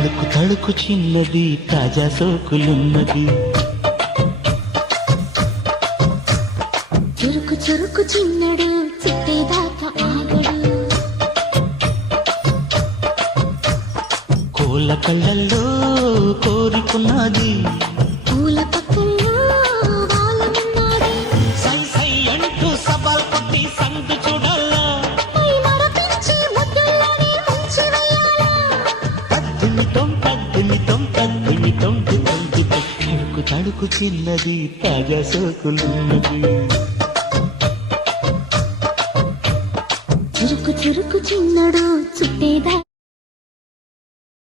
తళుకు తళుకు చిన్నది తాజా సోకులున్నది. చురుకు చురుకు చిన్నడు చిట్టేదాకా ఆగడు. కోల కళ్ళల్లో కోరుకున్నది, పూల పక్కల్లో వాలనున్నది. సై సై అంటూ సవాల్ కొట్టి సందు చూడాలా, పై మరపించి ముద్దుల్లోనే ముంచి వెయ్యాలా. పద్దిమితం పద్దిమితం పద్దిమితం దిద్దిమితం. తళుకు తళుకు చిన్నది తాజా సోకులున్నది. చురుకు చురుకు చిన్నడు